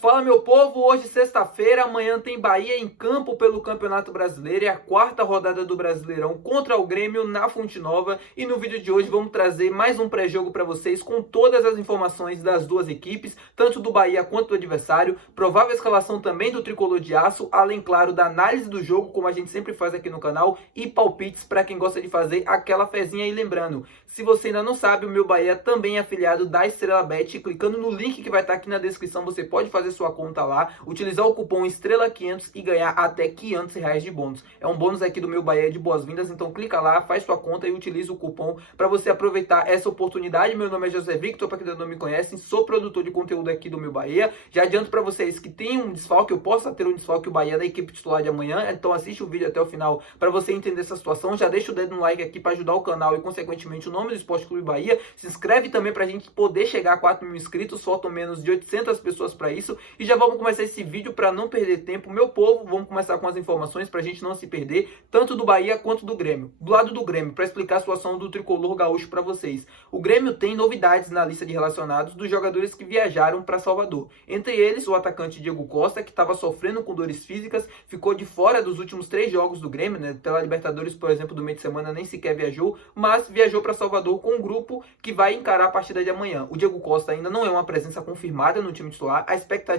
Fala, meu povo, hoje sexta-feira, amanhã tem Bahia em campo pelo Campeonato Brasileiro, é a quarta rodada do Brasileirão contra o Grêmio na Fonte Nova, e no vídeo de hoje vamos trazer mais um pré-jogo para vocês com todas as informações das duas equipes, tanto do Bahia quanto do adversário, provável escalação também do Tricolor de Aço, além, claro, da análise do jogo, como a gente sempre faz aqui no canal, e palpites para quem gosta de fazer aquela fezinha. E lembrando, se você ainda não sabe, o meu Bahia também é afiliado da Estrela Bet, clicando no link que vai estar aqui na descrição, você pode fazer sua conta lá, utilizar o cupom Estrela500 e ganhar até R$ 500 de bônus. É um bônus aqui do meu Bahia de boas-vindas, então clica lá, faz sua conta e utiliza o cupom para você aproveitar essa oportunidade. Meu nome é José Victor, para quem ainda não me conhece, sou produtor de conteúdo aqui do meu Bahia. Já adianto para vocês que tem um desfalque, eu possa ter um desfalque o Bahia da equipe titular de amanhã, então assiste o vídeo até o final para você entender essa situação. Já deixa o dedo no like aqui para ajudar o canal e consequentemente o nome do Esporte Clube Bahia. Se inscreve também para a gente poder chegar a 4 mil inscritos, faltam menos de 800 pessoas para isso. E já vamos começar esse vídeo para não perder tempo, meu povo. Vamos começar com as informações para a gente não se perder, tanto do Bahia quanto do Grêmio. Do lado do Grêmio, para explicar a situação do tricolor gaúcho para vocês. O Grêmio tem novidades na lista de relacionados dos jogadores que viajaram para Salvador. Entre eles, o atacante Diego Costa, que estava sofrendo com dores físicas, ficou de fora dos últimos 3 jogos do Grêmio, né? Pela Libertadores, por exemplo, do meio de semana nem sequer viajou, mas viajou para Salvador com um grupo que vai encarar a partida de amanhã. O Diego Costa ainda não é uma presença confirmada no time titular, a expectativa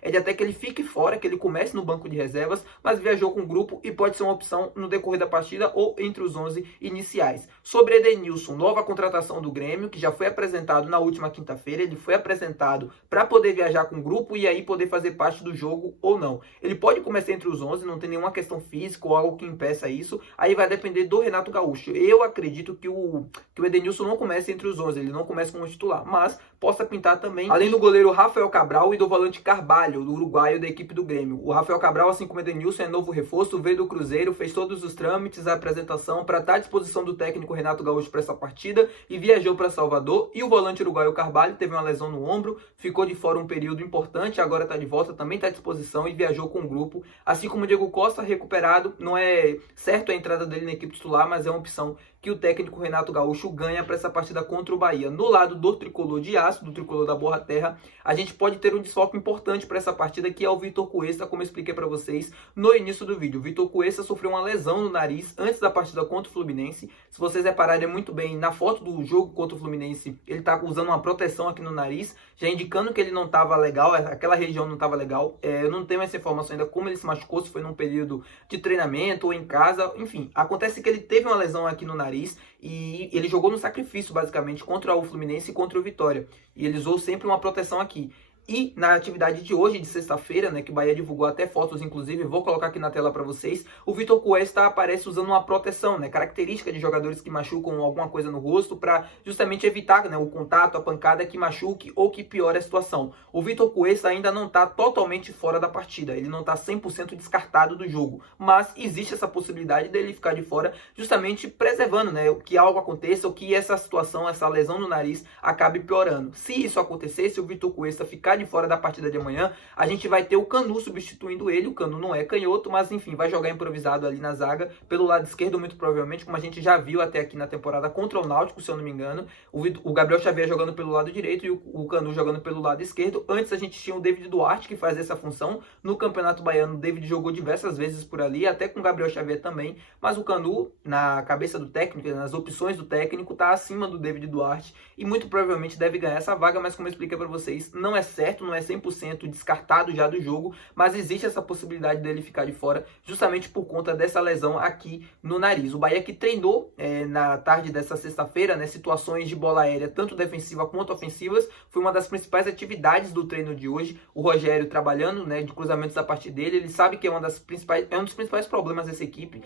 é de até que ele fique fora, que ele comece no banco de reservas, mas viajou com o grupo e pode ser uma opção no decorrer da partida ou entre os 11 iniciais. Sobre Edenilson, nova contratação do Grêmio, que já foi apresentado na última quinta-feira, ele foi apresentado para poder viajar com o grupo e aí poder fazer parte do jogo ou não. Ele pode começar entre os 11, não tem nenhuma questão física ou algo que impeça isso, aí vai depender do Renato Gaúcho. Eu acredito que o Edenilson não comece entre os 11, ele não começa como titular, mas possa pintar também, além do goleiro Rafael Cabral e do volante Carvalho, do uruguaio da equipe do Grêmio. O Rafael Cabral, assim como o Edenilson, é novo reforço, veio do Cruzeiro, fez todos os trâmites, a apresentação para estar à disposição do técnico Renato Gaúcho para essa partida e viajou para Salvador. E o volante uruguaio Carvalho teve uma lesão no ombro, ficou de fora um período importante, agora está de volta, também está à disposição e viajou com o grupo. Assim como o Diego Costa, recuperado, não é certo a entrada dele na equipe titular, mas é uma opção que o técnico Renato Gaúcho ganha para essa partida contra o Bahia. No lado do tricolor de aço, do tricolor da Boa Terra, a gente pode ter um desfalque importante para essa partida, que é o Vitor Cuesta, como eu expliquei para vocês no início do vídeo. O Vitor Cuesta sofreu uma lesão no nariz antes da partida contra o Fluminense. Se vocês repararem muito bem, na foto do jogo contra o Fluminense, ele está usando uma proteção aqui no nariz, já indicando que ele não estava legal, aquela região não estava legal. Eu não tenho essa informação ainda como ele se machucou, se foi num período de treinamento ou em casa, enfim. Acontece que ele teve uma lesão aqui no nariz e ele jogou no sacrifício, basicamente, contra o Fluminense e contra o Vitória. E ele usou sempre uma proteção aqui. E na atividade de hoje, de sexta-feira, né, que o Bahia divulgou até fotos, inclusive, vou colocar aqui na tela para vocês, o Vitor Cuesta aparece usando uma proteção, né, característica de jogadores que machucam alguma coisa no rosto, para justamente evitar, né, o contato, a pancada que machuque ou que piore a situação. O Vitor Cuesta ainda não está totalmente fora da partida, ele não está 100% descartado do jogo, mas existe essa possibilidade dele ficar de fora, justamente preservando, né, que algo aconteça ou que essa situação, essa lesão no nariz, acabe piorando. Se isso acontecer, se o Vitor Cuesta ficar de fora da partida de amanhã, a gente vai ter o Canu substituindo ele. O Canu não é canhoto, mas enfim, vai jogar improvisado ali na zaga, pelo lado esquerdo muito provavelmente, como a gente já viu até aqui na temporada contra o Náutico, se eu não me engano. O Gabriel Xavier jogando pelo lado direito e o Canu jogando pelo lado esquerdo. Antes a gente tinha o David Duarte, que faz essa função no Campeonato Baiano. O David jogou diversas vezes por ali, até com o Gabriel Xavier também, mas o Canu, na cabeça do técnico, nas opções do técnico, tá acima do David Duarte e muito provavelmente deve ganhar essa vaga, mas como eu expliquei para vocês, não é certo, não é 100% descartado já do jogo, mas existe essa possibilidade dele ficar de fora justamente por conta dessa lesão aqui no nariz. O Bahia que treinou na tarde dessa sexta-feira, né, situações de bola aérea, tanto defensiva quanto ofensivas, foi uma das principais atividades do treino de hoje. O Rogério trabalhando, né, de cruzamentos a partir dele, ele sabe que é um dos principais problemas dessa equipe,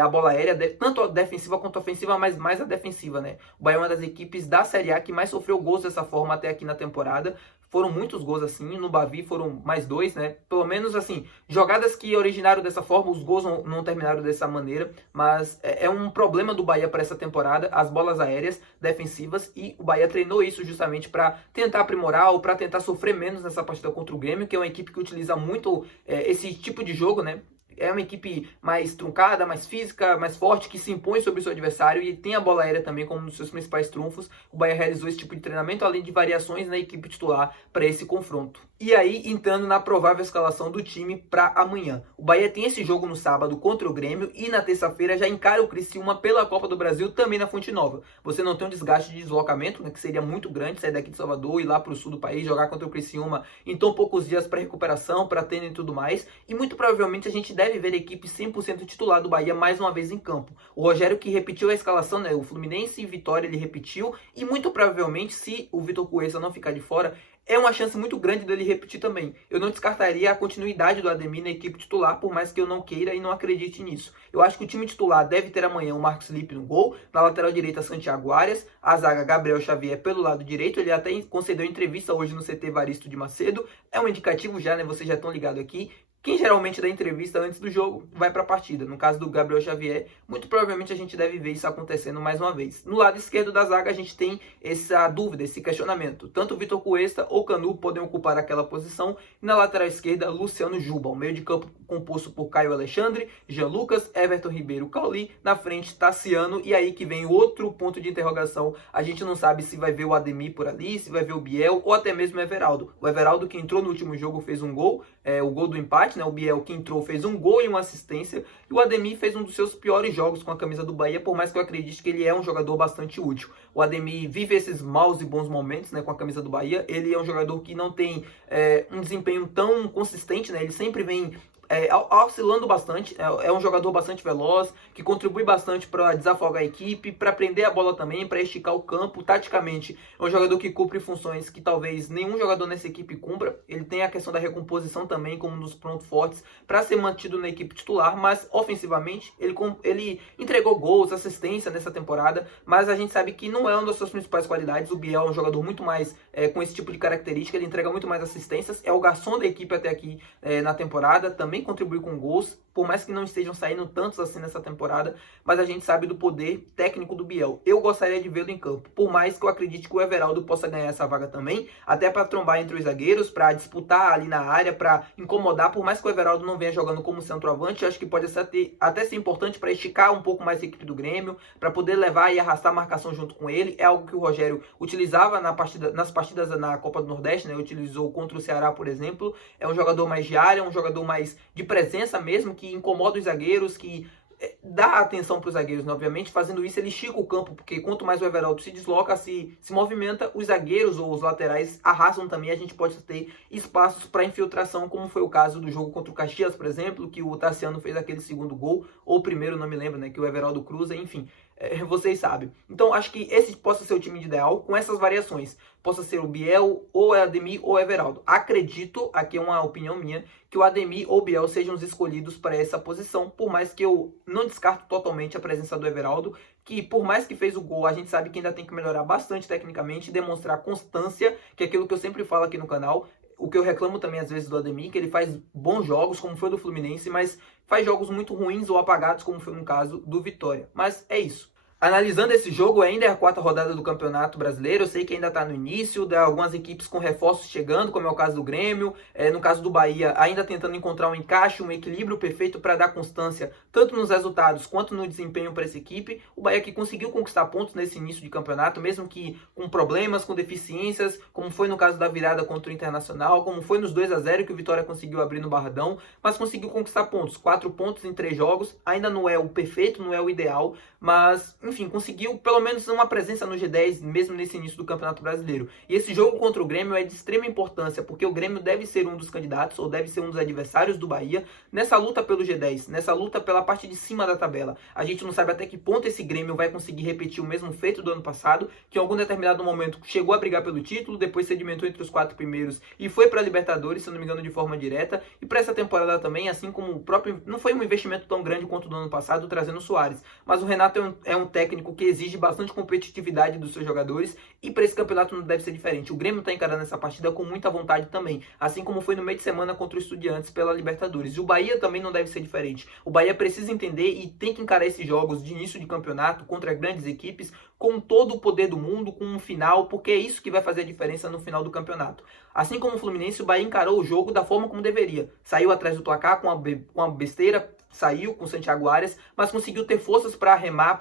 a bola aérea, tanto a defensiva quanto a ofensiva, mas mais a defensiva, né. O Bahia é uma das equipes da Série A que mais sofreu gols dessa forma até aqui na temporada. Foram muitos gols assim, no Bavi foram mais 2, né? Pelo menos assim, jogadas que originaram dessa forma, os gols não terminaram dessa maneira, mas é um problema do Bahia para essa temporada, as bolas aéreas defensivas, e o Bahia treinou isso justamente para tentar aprimorar ou para tentar sofrer menos nessa partida contra o Grêmio, que é uma equipe que utiliza muito esse tipo de jogo, né? é uma equipe mais truncada, mais física, mais forte, que se impõe sobre o seu adversário e tem a bola aérea também como um dos seus principais trunfos. O Bahia realizou esse tipo de treinamento, além de variações na equipe titular para esse confronto. E aí, entrando na provável escalação do time para amanhã. O Bahia tem esse jogo no sábado contra o Grêmio e na terça-feira já encara o Criciúma pela Copa do Brasil, também na Fonte Nova. Você não tem um desgaste de deslocamento, né, que seria muito grande, sair daqui de Salvador e ir lá para o sul do país, jogar contra o Criciúma em tão poucos dias para recuperação, para treino e tudo mais. E muito provavelmente a gente deve ver a equipe 100% titular do Bahia mais uma vez em campo. O Rogério, que repetiu a escalação, né, o Fluminense e Vitória ele repetiu, e muito provavelmente, se o Vitor Cuesta não ficar de fora, é uma chance muito grande dele repetir também. Eu não descartaria a continuidade do Ademir na equipe titular, por mais que eu não queira e não acredite nisso. Eu acho que o time titular deve ter amanhã o Marcos Felipe no gol, na lateral direita Santiago Arias, a zaga Gabriel Xavier pelo lado direito, ele até concedeu entrevista hoje no CT Varisto de Macedo, é um indicativo já, né, vocês já estão ligados aqui. Quem geralmente dá entrevista antes do jogo vai para a partida. No caso do Gabriel Xavier, muito provavelmente a gente deve ver isso acontecendo mais uma vez. No lado esquerdo da zaga a gente tem essa dúvida, esse questionamento. Tanto o Vitor Cuesta ou Canu podem ocupar aquela posição. E na lateral esquerda, Luciano Juba. O meio de campo composto por Caio Alexandre, Jean Lucas, Everton Ribeiro, Cauli. Na frente, Tassiano. E aí que vem outro ponto de interrogação. A gente não sabe se vai ver o Ademir por ali, se vai ver o Biel ou até mesmo o Everaldo. O Everaldo, que entrou no último jogo, fez um gol, o gol do empate, né? O Biel, que entrou, fez um gol e uma assistência, e o Ademir fez um dos seus piores jogos com a camisa do Bahia, por mais que eu acredite que ele é um jogador bastante útil. O Ademir vive esses maus e bons momentos, né, com a camisa do Bahia. Ele é um jogador que não tem um desempenho tão consistente, né? Ele sempre vem oscilando bastante, é um jogador bastante veloz, que contribui bastante para desafogar a equipe, para prender a bola também, para esticar o campo. Taticamente, é um jogador que cumpre funções que talvez nenhum jogador nessa equipe cumpra. Ele tem a questão da recomposição também como um dos pontos fortes para ser mantido na equipe titular, mas ofensivamente ele entregou gols, assistência nessa temporada, mas a gente sabe que não é uma das suas principais qualidades. O Biel é um jogador muito mais com esse tipo de característica, ele entrega muito mais assistências, é o garçom da equipe até aqui na temporada, também contribui com gols, por mais que não estejam saindo tantos assim nessa temporada, mas a gente sabe do poder técnico do Biel. Eu gostaria de vê-lo em campo, por mais que eu acredite que o Everaldo possa ganhar essa vaga também, até para trombar entre os zagueiros, para disputar ali na área, para incomodar. Por mais que o Everaldo não venha jogando como centroavante, eu acho que pode até ser importante para esticar um pouco mais a equipe do Grêmio, para poder levar e arrastar a marcação junto com ele. É algo que o Rogério utilizava nas partidas na Copa do Nordeste, né? Utilizou contra o Ceará, por exemplo. É um jogador mais de área, um jogador mais de presença mesmo, que incomoda os zagueiros, que dá atenção para os zagueiros, né? Obviamente. Fazendo isso ele estica o campo, porque quanto mais o Everaldo se desloca, se movimenta, os zagueiros ou os laterais arrastam também. A gente pode ter espaços para infiltração, como foi o caso do jogo contra o Caxias, por exemplo, que o Tassiano fez aquele segundo gol, ou o primeiro, não me lembro, né, que o Everaldo cruza, enfim. Vocês sabem. Então acho que esse possa ser o time ideal, com essas variações. Possa ser o Biel, ou Ademir, ou Everaldo. Acredito, aqui é uma opinião minha, que o Ademir ou o Biel sejam os escolhidos para essa posição, por mais que eu não descarto totalmente a presença do Everaldo, que por mais que fez o gol, a gente sabe que ainda tem que melhorar bastante tecnicamente e demonstrar constância, que é aquilo que eu sempre falo aqui no canal. O que eu reclamo também às vezes do Ademir, que ele faz bons jogos, como foi do Fluminense, mas faz jogos muito ruins ou apagados, como foi no caso do Vitória. Mas é isso. Analisando esse jogo, ainda é a quarta rodada do Campeonato Brasileiro. Eu sei que ainda está no início, algumas equipes com reforços chegando, como é o caso do Grêmio, no caso do Bahia, ainda tentando encontrar um encaixe, um equilíbrio perfeito para dar constância, tanto nos resultados quanto no desempenho para essa equipe. O Bahia que conseguiu conquistar pontos nesse início de campeonato, mesmo que com problemas, com deficiências, como foi no caso da virada contra o Internacional, como foi nos 2-0 que o Vitória conseguiu abrir no Barradão, mas conseguiu conquistar pontos, 4 pontos em 3 jogos. Ainda não é o perfeito, não é o ideal, mas enfim, conseguiu pelo menos uma presença no G10, mesmo nesse início do Campeonato Brasileiro. E esse jogo contra o Grêmio é de extrema importância, porque o Grêmio deve ser um dos candidatos, ou deve ser um dos adversários do Bahia, nessa luta pelo G10, nessa luta pela parte de cima da tabela. A gente não sabe até que ponto esse Grêmio vai conseguir repetir o mesmo feito do ano passado, que em algum determinado momento chegou a brigar pelo título, depois sedimentou entre os 4 primeiros e foi para a Libertadores, se não me engano, de forma direta. E para essa temporada também, assim como o próprio... Não foi um investimento tão grande quanto do ano passado, trazendo o Soares. Mas o Renato é um técnico técnico que exige bastante competitividade dos seus jogadores, e para esse campeonato não deve ser diferente. O Grêmio está encarando essa partida com muita vontade também, assim como foi no meio de semana contra o Estudiantes pela Libertadores. E o Bahia também não deve ser diferente. O Bahia precisa entender e tem que encarar esses jogos de início de campeonato contra grandes equipes com todo o poder do mundo, com um final, porque é isso que vai fazer a diferença no final do campeonato. Assim como o Fluminense, o Bahia encarou o jogo da forma como deveria. Saiu atrás do placar com a besteira, saiu com o Santiago Arias, mas conseguiu ter forças para remar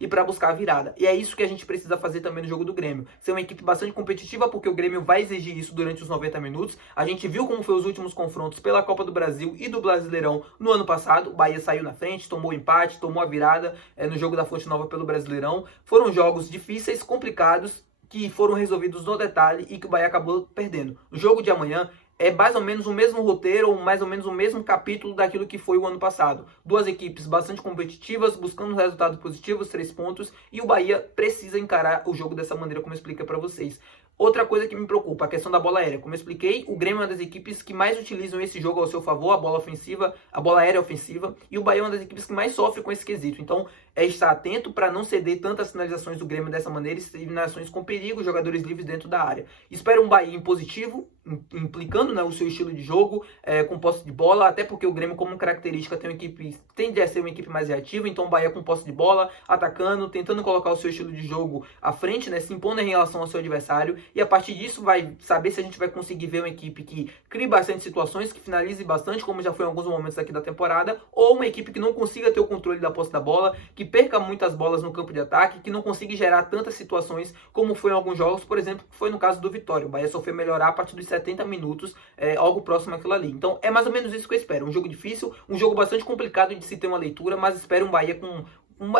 e para buscar a virada. E é isso que a gente precisa fazer também no jogo do Grêmio. Ser uma equipe bastante competitiva, porque o Grêmio vai exigir isso durante os 90 minutos. A gente viu como foi os últimos confrontos pela Copa do Brasil e do Brasileirão no ano passado. O Bahia saiu na frente, tomou o empate, tomou a virada no jogo da Fonte Nova pelo Brasileirão. Foram jogos difíceis, complicados, que foram resolvidos no detalhe e que o Bahia acabou perdendo. O jogo de amanhã é mais ou menos o mesmo roteiro, ou mais ou menos o mesmo capítulo daquilo que foi o ano passado. Duas equipes bastante competitivas, buscando resultados positivos, 3 pontos, e o Bahia precisa encarar o jogo dessa maneira, como eu expliquei para vocês. Outra coisa que me preocupa, a questão da bola aérea. Como eu expliquei, o Grêmio é uma das equipes que mais utilizam esse jogo ao seu favor, a bola ofensiva, a bola aérea ofensiva, e o Bahia é uma das equipes que mais sofre com esse quesito. Então, é estar atento para não ceder tantas finalizações do Grêmio dessa maneira, finalizações com perigo, jogadores livres dentro da área. Espero um Bahia impositivo, implicando o seu estilo de jogo, com posse de bola, até porque o Grêmio, como característica, tende a ser uma equipe mais reativa. Então o Bahia com posse de bola, atacando, tentando colocar o seu estilo de jogo à frente, se impondo em relação ao seu adversário, e a partir disso vai saber se a gente vai conseguir ver uma equipe que crie bastante situações, que finalize bastante, como já foi em alguns momentos aqui da temporada, ou uma equipe que não consiga ter o controle da posse da bola, que perca muitas bolas no campo de ataque, que não consiga gerar tantas situações como foi em alguns jogos, por exemplo, que foi no caso do Vitória. O Bahia só foi melhorar a partir dos 70 minutos, algo próximo àquilo ali. Então é mais ou menos isso que eu espero. Um jogo difícil, um jogo bastante complicado de se ter uma leitura, mas espero um Bahia com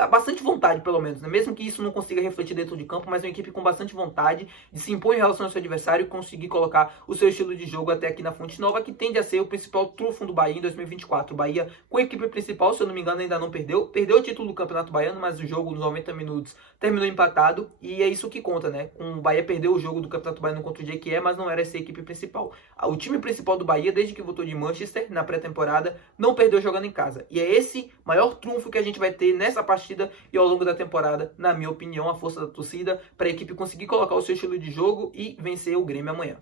bastante vontade, pelo menos, mesmo que isso não consiga refletir dentro de campo, mas uma equipe com bastante vontade de se impor em relação ao seu adversário e conseguir colocar o seu estilo de jogo até aqui na Fonte Nova, que tende a ser o principal trunfo do Bahia em 2024. O Bahia, com a equipe principal, se eu não me engano, ainda não perdeu o título do Campeonato Baiano, mas o jogo nos 90 minutos terminou empatado, e é isso que conta, O Bahia perdeu o jogo do Campeonato Baiano contra o Jequié, mas não era essa a equipe principal. O time principal do Bahia, desde que voltou de Manchester na pré-temporada, não perdeu jogando em casa, e é esse maior trunfo que a gente vai ter nessa partida e ao longo da temporada, na minha opinião, a força da torcida para a equipe conseguir colocar o seu estilo de jogo e vencer o Grêmio amanhã.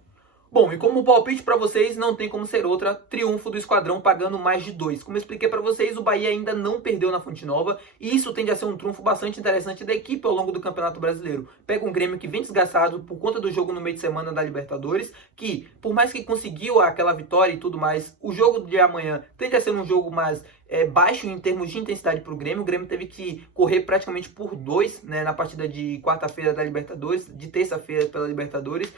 Bom, e como palpite para vocês, não tem como ser outra, triunfo do Esquadrão pagando mais de 2. Como eu expliquei para vocês, o Bahia ainda não perdeu na Fonte Nova, e isso tende a ser um trunfo bastante interessante da equipe ao longo do Campeonato Brasileiro. Pega um Grêmio que vem desgastado por conta do jogo no meio de semana da Libertadores, que por mais que conseguiu aquela vitória e tudo mais, o jogo de amanhã tende a ser um jogo mais baixo em termos de intensidade para o Grêmio. O Grêmio teve que correr praticamente por 2, na partida de quarta-feira da Libertadores, de terça-feira pela Libertadores.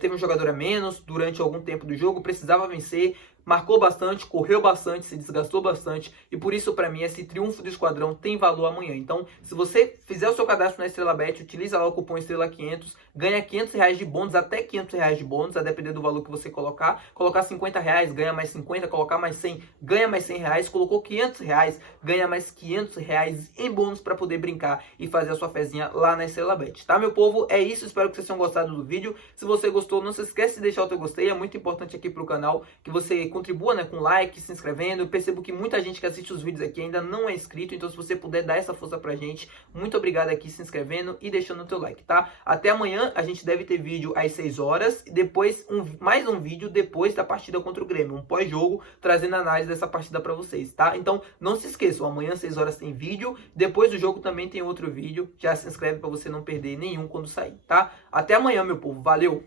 Teve um jogador a menos durante algum tempo do jogo, precisava vencer, marcou bastante, correu bastante, se desgastou bastante, e por isso, para mim, esse triunfo do Esquadrão tem valor amanhã. Então, se você fizer o seu cadastro na Estrela Bet, utiliza lá o cupom Estrela500, ganha R$500 de bônus, até R$500 de bônus, a depender do valor que você colocar. Colocar R$50, ganha mais 50, colocar mais 100, ganha mais R$100, colocou R$500, ganha mais R$500 em bônus para poder brincar e fazer a sua fezinha lá na Estrela Bet, tá, meu povo? É isso, espero que vocês tenham gostado do vídeo. Se você gostou, não se esquece de deixar o teu gostei, é muito importante aqui pro canal que você contribua, com like, se inscrevendo. Eu percebo que muita gente que assiste os vídeos aqui ainda não é inscrito, então se você puder dar essa força pra gente, muito obrigado aqui se inscrevendo e deixando o teu like, tá? Até amanhã, a gente deve ter vídeo às 6 horas, e depois mais um vídeo depois da partida contra o Grêmio, um pós-jogo, trazendo análise dessa partida pra vocês, tá? Então, não se esqueçam, amanhã às 6 horas tem vídeo, depois do jogo também tem outro vídeo, já se inscreve pra você não perder nenhum quando sair, tá? Até amanhã, meu povo, valeu!